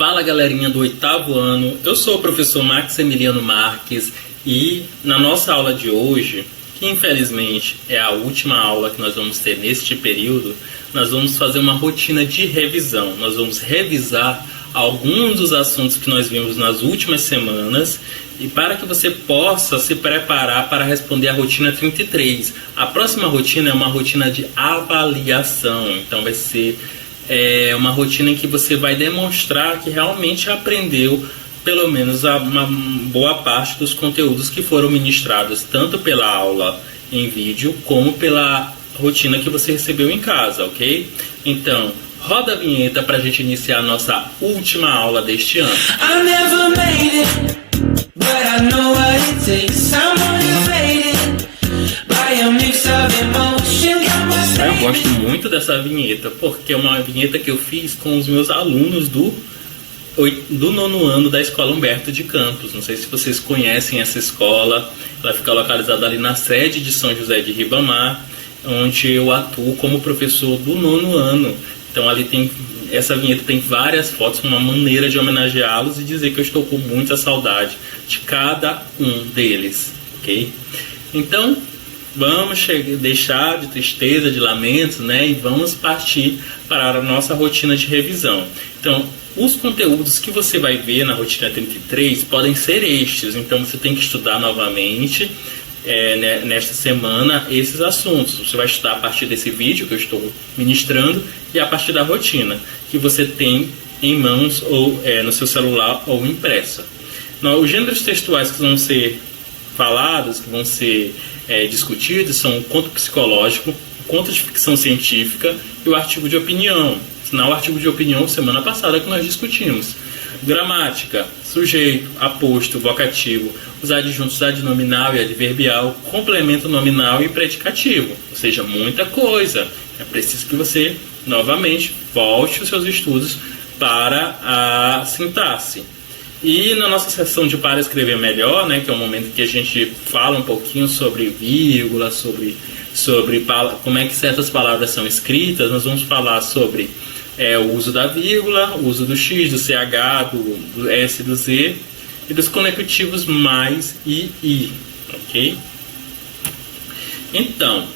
Fala galerinha do oitavo ano, eu sou o professor Maximiliano Marques e na nossa aula de hoje, que infelizmente é a última aula que nós vamos ter neste período, nós vamos fazer uma rotina de revisão. Nós vamos revisar alguns dos assuntos que nós vimos nas últimas semanas e para que você possa se preparar para responder a rotina 33. A próxima rotina é uma rotina de avaliação, então vai ser uma rotina em que você vai demonstrar que realmente aprendeu pelo menos uma boa parte dos conteúdos que foram ministrados, tanto pela aula em vídeo como pela rotina que você recebeu em casa, ok? Então, roda a vinheta para a gente iniciar a nossa última aula deste ano. I never made it, but I know what it takes. I'm motivated by a mix of emotion. Eu gosto muito dessa vinheta, porque é uma vinheta que eu fiz com os meus alunos do nono ano da Escola Humberto de Campos. Não sei se vocês conhecem essa escola, ela fica localizada ali na sede de São José de Ribamar, onde eu atuo como professor do nono ano. Então ali essa vinheta tem várias fotos, uma maneira de homenageá-los e dizer que eu estou com muita saudade de cada um deles, ok? Então, vamos deixar de tristeza, de lamentos, né? E vamos partir para a nossa rotina de revisão. Então, os conteúdos que você vai ver na rotina 33 podem ser estes. Então, você tem que estudar novamente nesta semana esses assuntos. Você vai estudar a partir desse vídeo que eu estou ministrando e a partir da rotina que você tem em mãos ou no seu celular ou impressa. Os gêneros textuais que vão ser falados, que vão ser discutidos, são o conto psicológico, o conto de ficção científica e o artigo de opinião. O artigo de opinião semana passada que nós discutimos. Gramática, sujeito, aposto, vocativo, os adjuntos adnominal e adverbial, complemento nominal e predicativo. Ou seja, muita coisa. É preciso que você, novamente, volte os seus estudos para a sintaxe. E na nossa sessão de Para Escrever Melhor, né, que é o momento que a gente fala um pouquinho sobre vírgula, sobre como é que certas palavras são escritas, nós vamos falar sobre o uso da vírgula, o uso do X, do CH, do S, do Z e dos conectivos mais e I, ok? Então,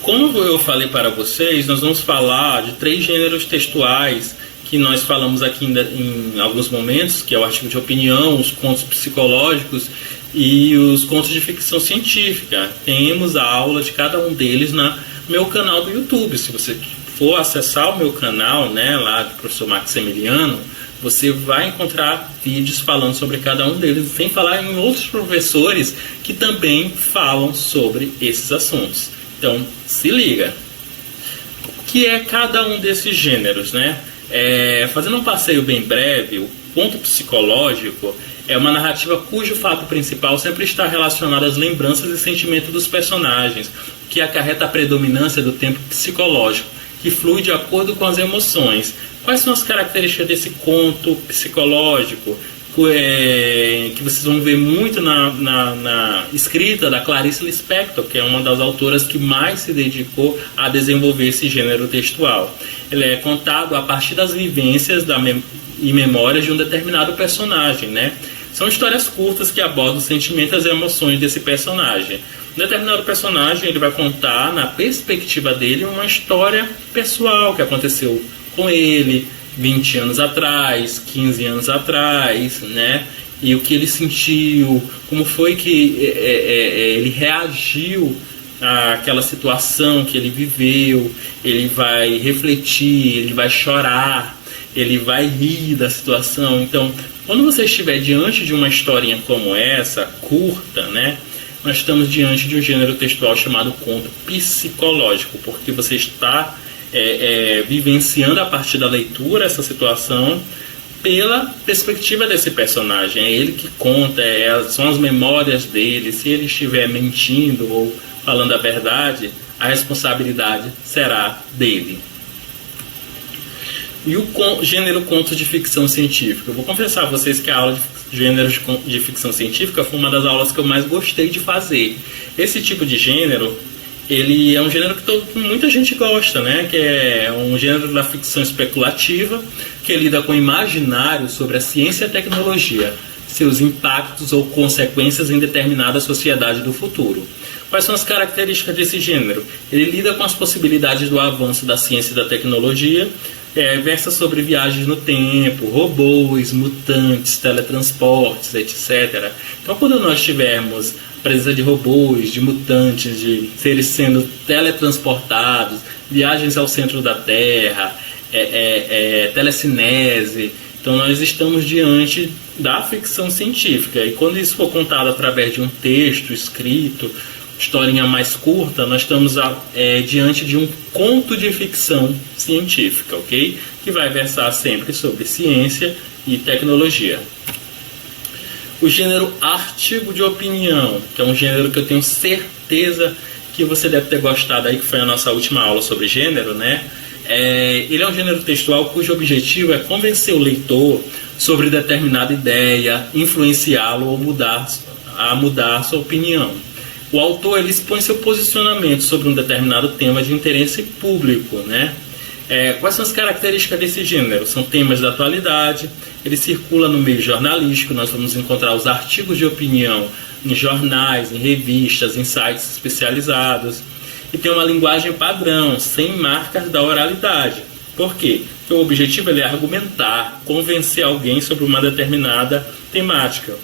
como eu falei para vocês, nós vamos falar de 3 gêneros textuais que nós falamos aqui em alguns momentos, que é o artigo de opinião, os contos psicológicos e os contos de ficção científica. Temos a aula de cada um deles no meu canal do YouTube. Se você for acessar o meu canal, né, lá do professor Maximiliano, você vai encontrar vídeos falando sobre cada um deles, sem falar em outros professores que também falam sobre esses assuntos. Então, se liga. O que é cada um desses gêneros, né? Fazendo um passeio bem breve, o conto psicológico é uma narrativa cujo fato principal sempre está relacionado às lembranças e sentimentos dos personagens, que acarreta a predominância do tempo psicológico, que flui de acordo com as emoções. Quais são as características desse conto psicológico? Que vocês vão ver muito na escrita da Clarice Lispector, que é uma das autoras que mais se dedicou a desenvolver esse gênero textual. Ele é contado a partir das vivências e memórias de um determinado personagem, né? São histórias curtas que abordam os sentimentos e as emoções desse personagem. Um determinado personagem ele vai contar, na perspectiva dele, uma história pessoal que aconteceu com ele 20 anos atrás, 15 anos atrás, né? E o que ele sentiu, como foi que ele reagiu àquela situação que ele viveu. Ele vai refletir, ele vai chorar, ele vai rir da situação. Então, quando você estiver diante de uma historinha como essa, curta, né? Nós estamos diante de um gênero textual chamado conto psicológico, porque você está vivenciando a partir da leitura essa situação pela perspectiva desse personagem. É ele que conta, são as memórias dele. Se ele estiver mentindo ou falando a verdade, a responsabilidade será dele. E o gênero conto de ficção científica? Eu vou confessar a vocês que a aula de gêneros de ficção científica foi uma das aulas que eu mais gostei de fazer. Esse tipo de gênero ele é um gênero que muita gente gosta, né? Que é um gênero da ficção especulativa, que lida com o imaginário sobre a ciência e a tecnologia, seus impactos ou consequências em determinada sociedade do futuro. Quais são as características desse gênero? Ele lida com as possibilidades do avanço da ciência e da tecnologia, versa sobre viagens no tempo, robôs, mutantes, teletransportes, etc. Então, quando nós tivermos presença de robôs, de mutantes, de seres sendo teletransportados, viagens ao centro da Terra, telecinese, então nós estamos diante da ficção científica. E quando isso for contado através de um texto escrito, historinha mais curta, nós estamos diante de um conto de ficção científica, ok? Que vai versar sempre sobre ciência e tecnologia. O gênero artigo de opinião, que é um gênero que eu tenho certeza que você deve ter gostado aí, que foi a nossa última aula sobre gênero, né? Ele é um gênero textual cujo objetivo é convencer o leitor sobre determinada ideia, influenciá-lo ou mudar sua opinião. O autor ele expõe seu posicionamento sobre um determinado tema de interesse público, né? Quais são as características desse gênero? São temas da atualidade, ele circula no meio jornalístico, nós vamos encontrar os artigos de opinião em jornais, em revistas, em sites especializados, e tem uma linguagem padrão, sem marcas da oralidade. Por quê? Porque o objetivo é argumentar, convencer alguém sobre uma determinada temática.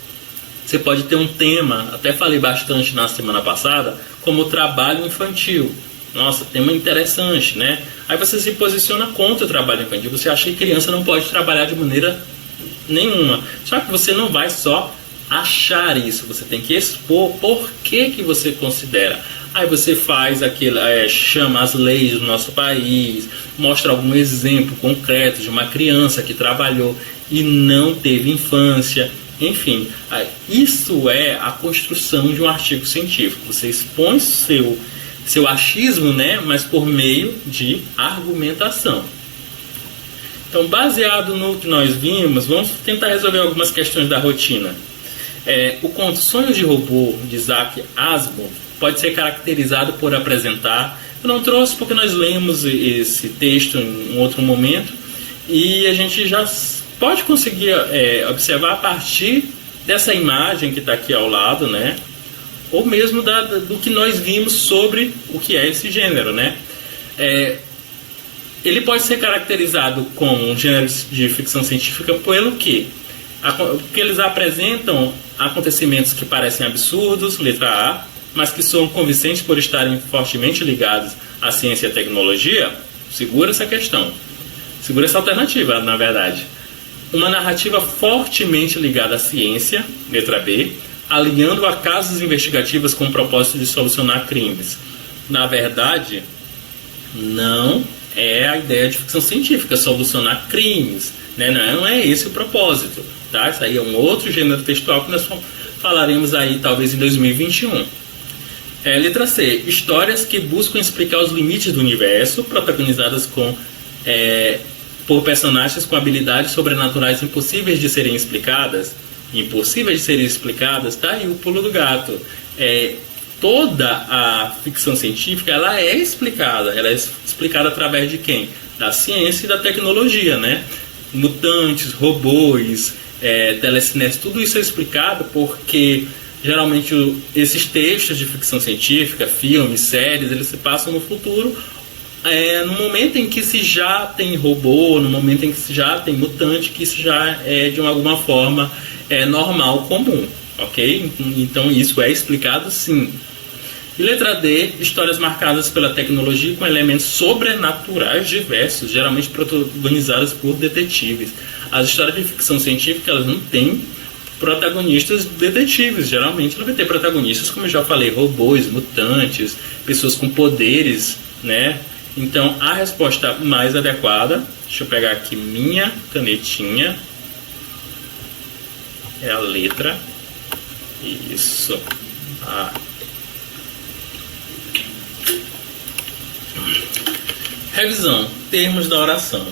Você pode ter um tema, até falei bastante na semana passada, como o trabalho infantil. Nossa, tema interessante, né? Aí você se posiciona contra o trabalho infantil. Você acha que criança não pode trabalhar de maneira nenhuma. Só que você não vai só achar isso, você tem que expor por que você considera. Aí você faz aquilo, chama as leis do nosso país, mostra algum exemplo concreto de uma criança que trabalhou e não teve infância. Enfim, isso é a construção de um artigo científico. Você expõe seu achismo, né, mas por meio de argumentação. Então, baseado no que nós vimos, vamos tentar resolver algumas questões da rotina. O conto Sonhos de Robô, de Isaac Asimov, pode ser caracterizado por apresentar... Eu não trouxe porque nós lemos esse texto em um outro momento e a gente já pode conseguir observar a partir dessa imagem que está aqui ao lado, né? Ou mesmo do que nós vimos sobre o que é esse gênero, né? Ele pode ser caracterizado como um gênero de ficção científica pelo quê? Porque eles apresentam acontecimentos que parecem absurdos, letra A, mas que são convincentes por estarem fortemente ligados à ciência e à tecnologia. Segura essa questão. Segura essa alternativa, na verdade. Uma narrativa fortemente ligada à ciência, letra B, alinhando a casos investigativos com o propósito de solucionar crimes. Na verdade, não é a ideia de ficção científica, solucionar crimes, né? Não é esse o propósito, tá? Isso aí é um outro gênero textual que nós falaremos aí talvez em 2021. Letra C, histórias que buscam explicar os limites do universo, protagonizadas por personagens com habilidades sobrenaturais impossíveis de serem explicadas. Impossíveis de serem explicadas, tá aí o pulo do gato. Toda a ficção científica ela é explicada através de quem? Da ciência e da tecnologia, né? Mutantes, robôs, telecinese, tudo isso é explicado porque geralmente esses textos de ficção científica, filmes, séries, eles se passam no futuro, no momento em que se já tem robô, no momento em que se já tem mutante, que isso já é de alguma forma normal, comum, ok? Então isso é explicado sim. E letra D, histórias marcadas pela tecnologia com elementos sobrenaturais diversos, geralmente protagonizadas por detetives. As histórias de ficção científica elas não têm protagonistas detetives, geralmente ela vai ter protagonistas, como eu já falei, robôs, mutantes, pessoas com poderes, né? Então a resposta mais adequada, deixa eu pegar aqui minha canetinha, é a letra, isso, A. Revisão, termos da oração.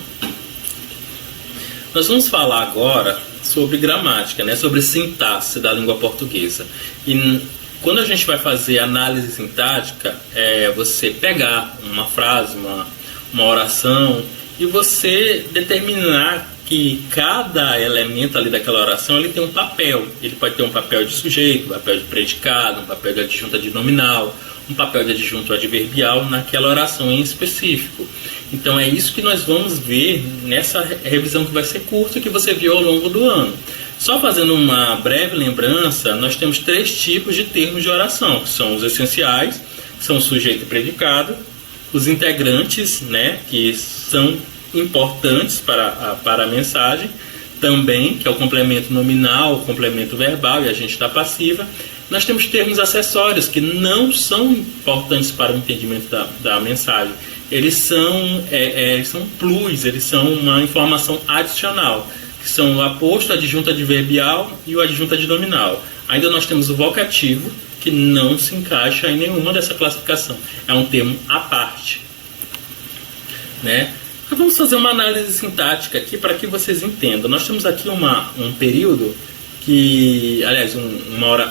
Nós vamos falar agora sobre gramática, né? Sobre sintaxe da língua portuguesa. E Quando a gente vai fazer análise sintática, é você pegar uma frase, uma oração, e você determinar que cada elemento ali daquela oração ele tem um papel. Ele pode ter um papel de sujeito, um papel de predicado, um papel de adjunto adnominal, um papel de adjunto adverbial naquela oração em específico. Então é isso que nós vamos ver nessa revisão que vai ser curta, que você viu ao longo do ano. Só fazendo uma breve lembrança, nós temos 3 tipos de termos de oração, que são os essenciais, que são o sujeito e predicado, os integrantes, né, que são importantes para a mensagem, também, que é o complemento nominal, o complemento verbal e a agente da passiva. Nós temos termos acessórios, que não são importantes para o entendimento da mensagem. Eles são plus, eles são uma informação adicional, que são o aposto, o adjunto adverbial e o adjunto adnominal. Ainda nós temos o vocativo, que não se encaixa em nenhuma dessa classificação. É um termo à parte, né? Então, vamos fazer uma análise sintática aqui para que vocês entendam. Nós temos aqui um período que, aliás,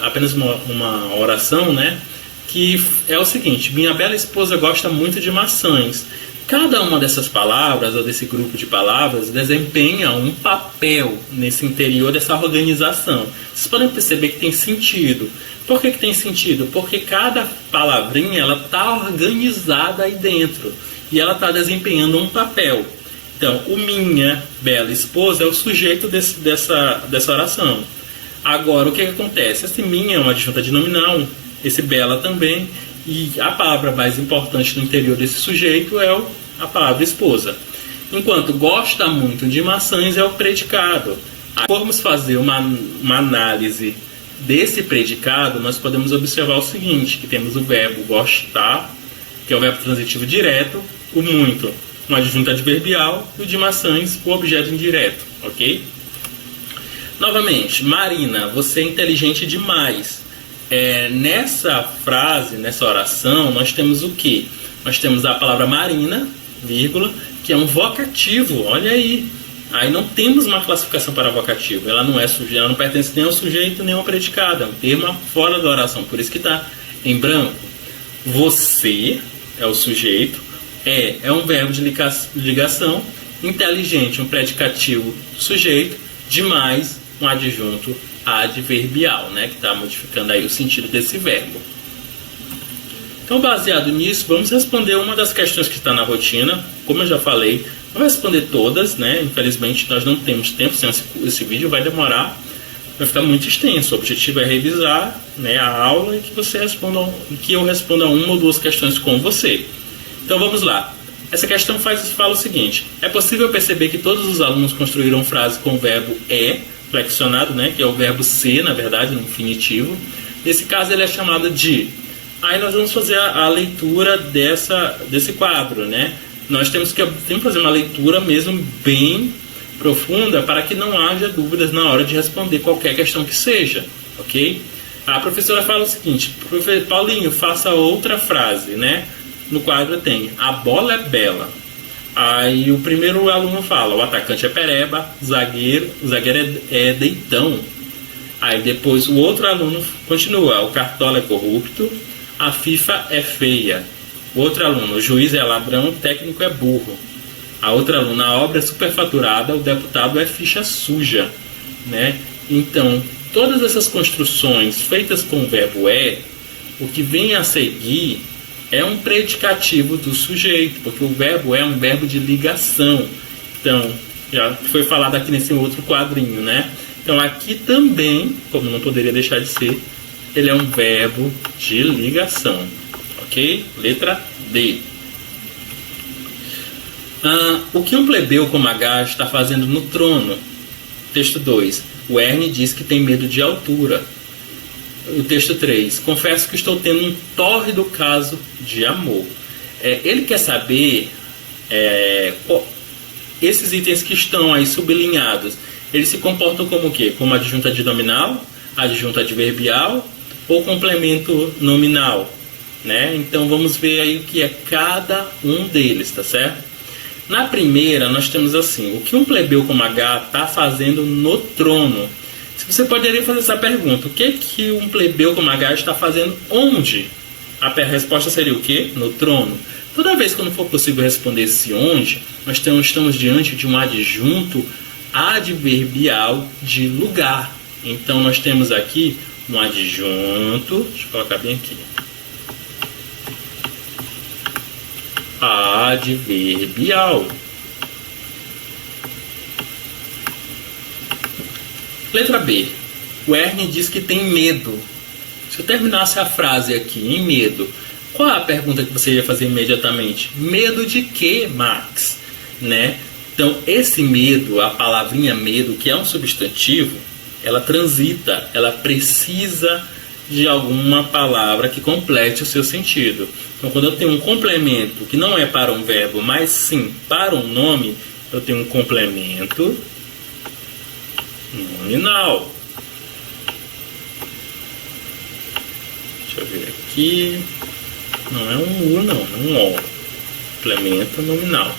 apenas uma oração, né? Que é o seguinte: minha bela esposa gosta muito de maçãs. Cada uma dessas palavras, ou desse grupo de palavras, desempenha um papel nesse interior dessa organização. Vocês podem perceber que tem sentido. Por que tem sentido? Porque cada palavrinha ela está organizada aí dentro. E ela está desempenhando um papel. Então, o minha bela esposa é o sujeito dessa oração. Agora, o que acontece? Esse minha é uma adjunta adnominal, esse bela também, e a palavra mais importante no interior desse sujeito é a palavra esposa. Enquanto gosta muito de maçãs é o predicado. Se formos fazer uma análise desse predicado, nós podemos observar o seguinte, que temos o verbo gostar, que é o verbo transitivo direto, o muito, um adjunto adverbial, e o de maçãs, o objeto indireto, ok? Novamente, Marina, você é inteligente demais. Nessa frase, nessa oração, nós temos o quê? Nós temos a palavra Marina, vírgula, que é um vocativo, olha aí. Aí não temos uma classificação para vocativo, ela não é sujeito, ela não pertence nem ao sujeito nem ao predicado, é um termo fora da oração, por isso que está em branco. Você é o sujeito, é um verbo de ligação, inteligente, um predicativo sujeito, demais, um adjunto adverbial, né, que está modificando aí o sentido desse verbo. Então, baseado nisso, vamos responder uma das questões que está na rotina. Como eu já falei, não vai responder todas, né? Infelizmente, nós não temos tempo, senão esse vídeo vai demorar, vai ficar muito extenso. O objetivo é revisar, né, a aula e que eu responda uma ou duas questões com você. Então, vamos lá. Essa questão fala o seguinte: é possível perceber que todos os alunos construíram frases com o verbo flexionado, né, que é o verbo ser, na verdade, no infinitivo. Nesse caso, ele é chamado de. Aí nós vamos fazer a leitura desse quadro, né? Nós temos que fazer uma leitura mesmo bem profunda para que não haja dúvidas na hora de responder qualquer questão que seja, ok? A professora fala o seguinte: Paulinho, faça outra frase, né? No quadro tem: a bola é bela. Aí o primeiro aluno fala: o atacante é pereba, o zagueiro é deitão. Aí depois o outro aluno continua: o cartola é corrupto, a FIFA é feia. O outro aluno: o juiz é ladrão, o técnico é burro. A outra aluna: a obra é superfaturada, o deputado é ficha suja, né? Então, todas essas construções feitas com o verbo o que vem a seguir é um predicativo do sujeito, porque o verbo é um verbo de ligação. Então, já foi falado aqui nesse outro quadrinho, né? Então, aqui também, como não poderia deixar de ser, ele é um verbo de ligação, ok? Letra D. O que um plebeu como H está fazendo no trono? Texto 2. O Ernie diz que tem medo de altura. O texto 3. Confesso que estou tendo um tórrido caso de amor. Ele quer saber esses itens que estão aí sublinhados. Eles se comportam como o quê? Como adjunto adnominal, adjunto adverbial ou complemento nominal, né? Então vamos ver aí o que é cada um deles, tá certo? Na primeira nós temos assim: o que um plebeu como H está fazendo no trono. Você poderia fazer essa pergunta: o que um plebeu como H está fazendo onde? A resposta seria o quê? No trono. Toda vez que não for possível responder esse onde, nós estamos diante de um adjunto adverbial de lugar. Então nós temos aqui um adjunto, deixa eu colocar bem aqui, adverbial. Letra B. O Ernie diz que tem medo. Se eu terminasse a frase aqui em medo, qual é a pergunta que você ia fazer imediatamente? Medo de quê, Max? Né? Então, esse medo, a palavrinha medo, que é um substantivo, ela transita, ela precisa de alguma palavra que complete o seu sentido. Então, quando eu tenho um complemento que não é para um verbo, mas sim para um nome, eu tenho um complemento nominal. Deixa eu ver aqui. Não é um U, não, é um O. Complemento nominal.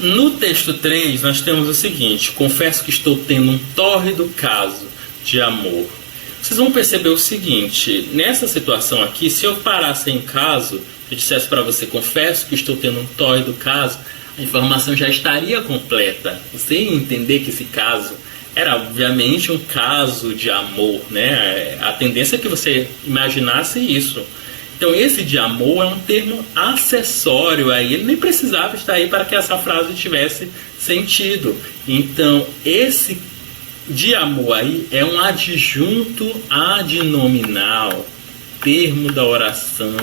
No texto 3, nós temos o seguinte: confesso que estou tendo um tórrido caso de amor. Vocês vão perceber o seguinte: nessa situação aqui, se eu parasse em caso, eu dissesse para você, confesso que estou tendo um tórrido caso, a informação já estaria completa. Você ia entender que esse caso era, obviamente, um caso de amor, né? A tendência é que você imaginasse isso. Então, esse de amor é um termo acessório aí. Ele nem precisava estar aí para que essa frase tivesse sentido. Então, esse de amor aí é um adjunto adnominal, termo da oração,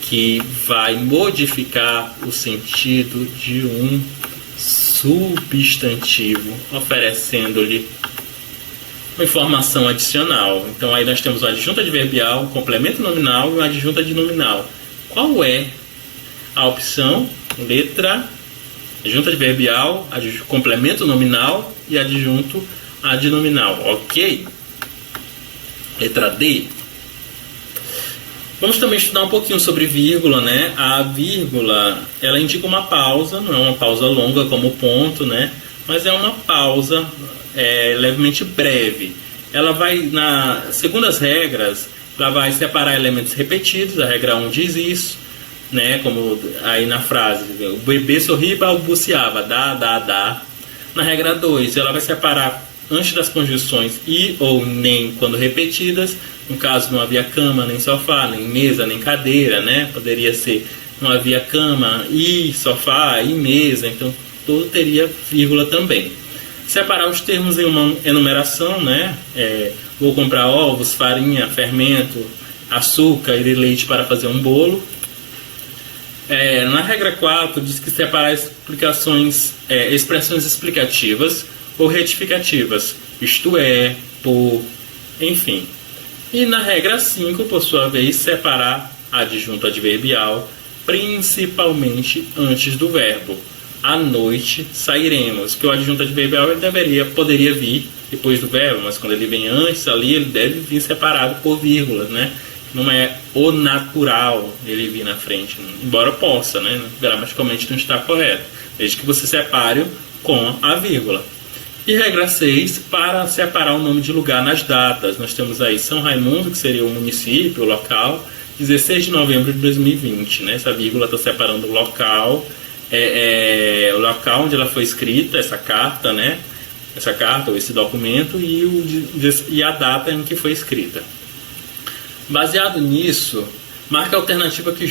que vai modificar o sentido de um substantivo, oferecendo-lhe uma informação adicional. Então aí nós temos um adjunto adverbial, um complemento nominal e um adjunto adnominal. Qual é a opção? Letra adjunto adverbial, complemento nominal e adjunto adnominal. Ok? Letra D. Vamos também estudar um pouquinho sobre vírgula, né? A vírgula, ela indica uma pausa, não é uma pausa longa como o ponto, né? Mas é uma pausa levemente breve. Ela vai, segundo as regras, ela vai separar elementos repetidos. A regra 1 diz isso, né? Como aí na frase, o bebê sorria e balbuciava, dá. Na regra 2, ela vai separar antes das conjunções e ou nem quando repetidas. No caso, não havia cama, nem sofá, nem mesa, nem cadeira, né? Poderia ser, não havia cama e sofá e mesa, então todo teria vírgula também. Separar os termos em uma enumeração, né? Vou comprar ovos, farinha, fermento, açúcar e leite para fazer um bolo. Na regra 4, diz que separar expressões explicativas ou retificativas, isto é, por, enfim. E na regra 5, por sua vez, separar adjunto adverbial, principalmente antes do verbo. À noite sairemos, que o adjunto adverbial ele poderia vir depois do verbo, mas quando ele vem antes ali, ele deve vir separado por vírgulas, né? Não é o natural ele vir na frente, embora possa, né? Gramaticalmente não está correto, desde que você separe com a vírgula. E regra 6, para separar o nome de lugar nas datas. Nós temos aí São Raimundo, que seria o município, o local, 16 de novembro de 2020. Né? Essa vírgula está separando o local, o local onde ela foi escrita, essa carta, né? Essa carta ou esse documento, e a data em que foi escrita. Baseado nisso, marque a alternativa que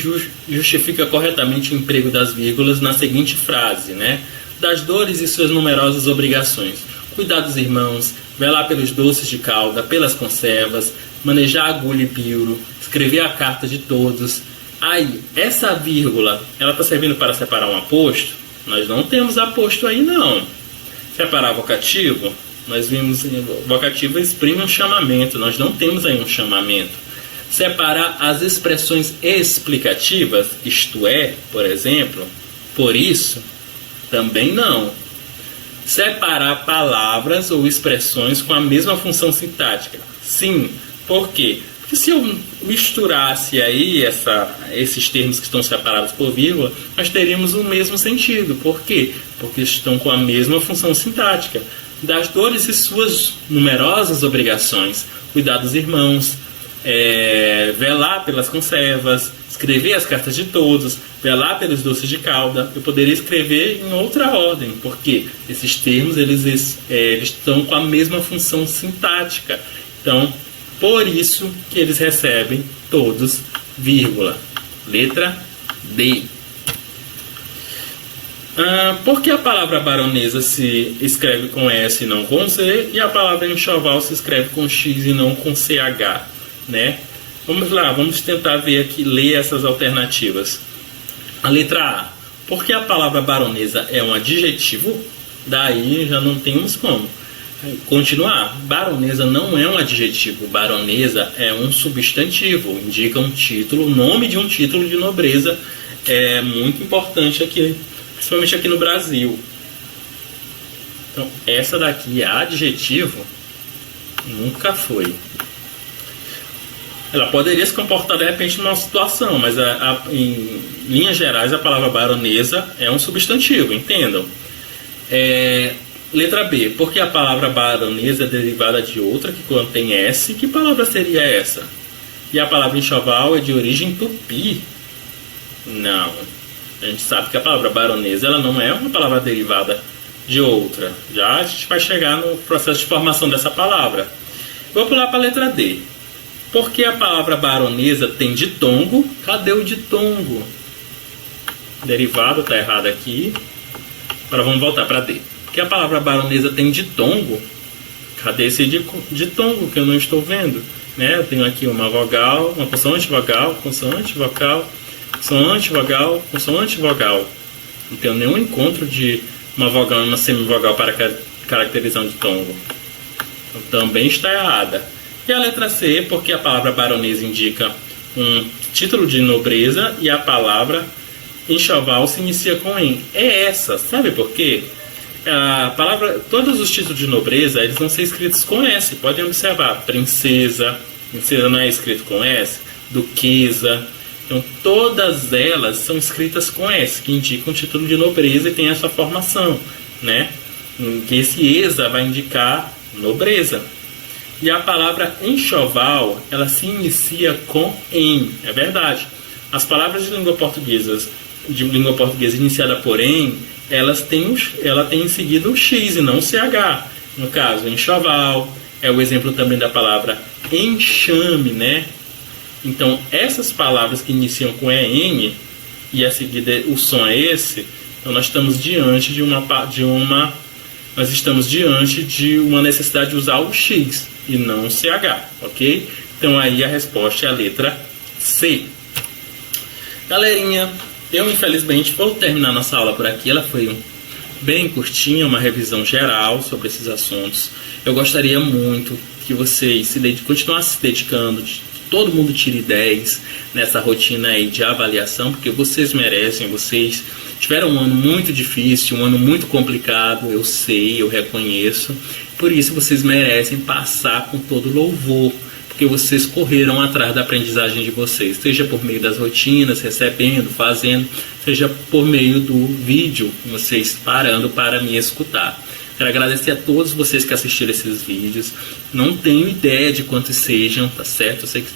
justifica corretamente o emprego das vírgulas na seguinte frase, né? Das dores e suas numerosas obrigações. Cuidar dos irmãos, velar pelos doces de calda, pelas conservas, manejar agulha e piuro, escrever a carta de todos. Aí, essa vírgula, ela está servindo para separar um aposto? Nós não temos aposto aí, não. Separar vocativo? Nós vimos, vocativo exprime um chamamento, nós não temos aí um chamamento. Separar as expressões explicativas, isto é, por exemplo, por isso, também não. Separar palavras ou expressões com a mesma função sintática. Sim. Por quê? Porque que se eu misturasse aí esses termos que estão separados por vírgula, nós teríamos o mesmo sentido. Por quê? Porque estão com a mesma função sintática. Das dores e suas numerosas obrigações, cuidar dos irmãos, velar pelas conservas, escrever as cartas de todos, velar pelos doces de calda. Eu poderia escrever em outra ordem, porque esses termos eles estão com a mesma função sintática. Então, por isso que eles recebem todos vírgula. Letra D. Por que a palavra baronesa se escreve com S e não com Z, e a palavra enxoval se escreve com X e não com CH, né? Vamos lá, vamos tentar ver aqui, ler essas alternativas. A letra A. Por que a palavra baronesa é um adjetivo? Daí já não temos como. Continuar. Baronesa não é um adjetivo. Baronesa é um substantivo. Indica um título, o nome de um título de nobreza. É muito importante aqui, principalmente aqui no Brasil. Então, essa daqui, adjetivo, nunca foi. Ela poderia se comportar de repente numa situação, mas em linhas gerais a palavra baronesa é um substantivo, entendam. Letra B. Porque a palavra baronesa é derivada de outra que contém S, que palavra seria essa? E a palavra enxoval é de origem tupi? Não. A gente sabe que a palavra baronesa ela não é uma palavra derivada de outra. Já a gente vai chegar no processo de formação dessa palavra. Vou pular para a letra D. Porque a palavra baronesa tem ditongo? Cadê o ditongo? Derivado, está errado aqui. Agora vamos voltar para D. Porque a palavra baronesa tem ditongo? Cadê esse ditongo que eu não estou vendo? Né? Eu tenho aqui uma vogal, uma consoante vogal, consoante vogal, consoante vogal, consoante vogal. Não tenho nenhum encontro de uma vogal e uma semivogal para caracterizar um ditongo. Então, também está errada. E a letra C, porque a palavra baronesa indica um título de nobreza e a palavra enxoval se inicia com em. É essa, sabe por quê? A palavra, todos os títulos de nobreza eles vão ser escritos com S. Podem observar, princesa não é escrito com S, duquesa. Então todas elas são escritas com S, que indicam um título de nobreza e tem essa formação, né? Que esse esa vai indicar nobreza. E a palavra enxoval, ela se inicia com em. É verdade. As palavras de língua portuguesa iniciada por em, ela tem em seguida o X e não o CH. No caso, enxoval, é o exemplo também da palavra enxame, né? Então, essas palavras que iniciam com EN e a seguida o som é esse, então nós estamos diante de uma necessidade de usar o X e não o CH, ok? Então aí a resposta é a letra C. Galerinha, eu infelizmente vou terminar nossa aula por aqui. Ela foi bem curtinha, uma revisão geral sobre esses assuntos. Eu gostaria muito que vocês continuassem se dedicando, que todo mundo tire 10 nessa rotina aí de avaliação, porque vocês merecem, vocês tiveram um ano muito difícil, um ano muito complicado, eu sei, eu reconheço. Por isso vocês merecem passar com todo louvor, porque vocês correram atrás da aprendizagem de vocês, seja por meio das rotinas, recebendo, fazendo, seja por meio do vídeo, vocês parando para me escutar. Quero agradecer a todos vocês que assistiram esses vídeos. Não tenho ideia de quantos sejam, tá certo? Eu sei que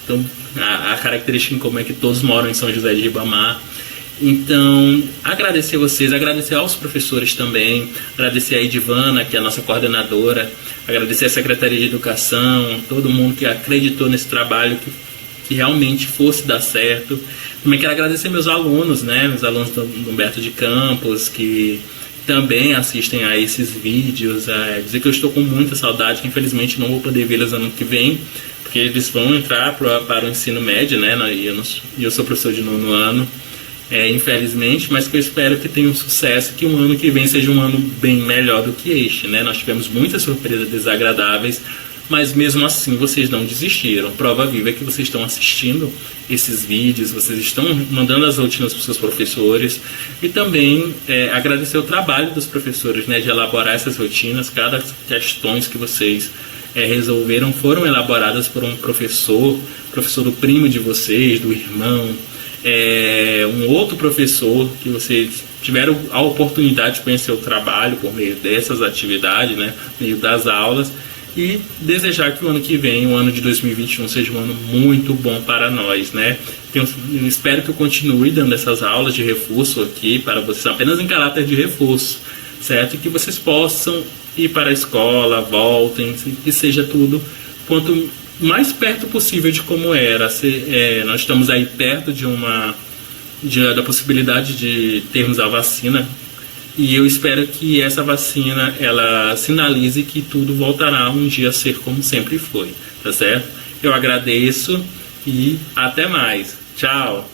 a característica em comum é que todos moram em São José de Ribamar. Então, agradecer a vocês, agradecer aos professores também, agradecer a Edivana, que é a nossa coordenadora, agradecer a Secretaria de Educação, todo mundo que acreditou nesse trabalho, que realmente fosse dar certo. Também quero agradecer meus alunos, né? Meus alunos do Humberto de Campos, que também assistem a esses vídeos. Dizer que eu estou com muita saudade, que infelizmente não vou poder vê-los ano que vem, porque eles vão entrar para o ensino médio, né? E eu sou professor de 9º ano. Infelizmente, mas que eu espero que tenha um sucesso, que um ano que vem seja um ano bem melhor do que este, né? Nós tivemos muitas surpresas desagradáveis, mas mesmo assim vocês não desistiram. Prova viva é que vocês estão assistindo esses vídeos, vocês estão mandando as rotinas para os seus professores, e também agradecer o trabalho dos professores, né? De elaborar essas rotinas, cada questões que vocês foram elaboradas por um professor do primo de vocês, do irmão, um outro professor que vocês tiveram a oportunidade de conhecer o trabalho por meio dessas atividades, né, por meio das aulas, e desejar que o ano que vem, o ano de 2021, seja um ano muito bom para nós, né? Eu espero que eu continue dando essas aulas de reforço aqui para vocês, apenas em caráter de reforço, certo? E que vocês possam ir para a escola, voltem, e seja tudo quanto mais perto possível de como era. Nós estamos aí perto da possibilidade de termos a vacina, e eu espero que essa vacina ela sinalize que tudo voltará um dia a ser como sempre foi, tá certo? Eu agradeço e até mais. Tchau!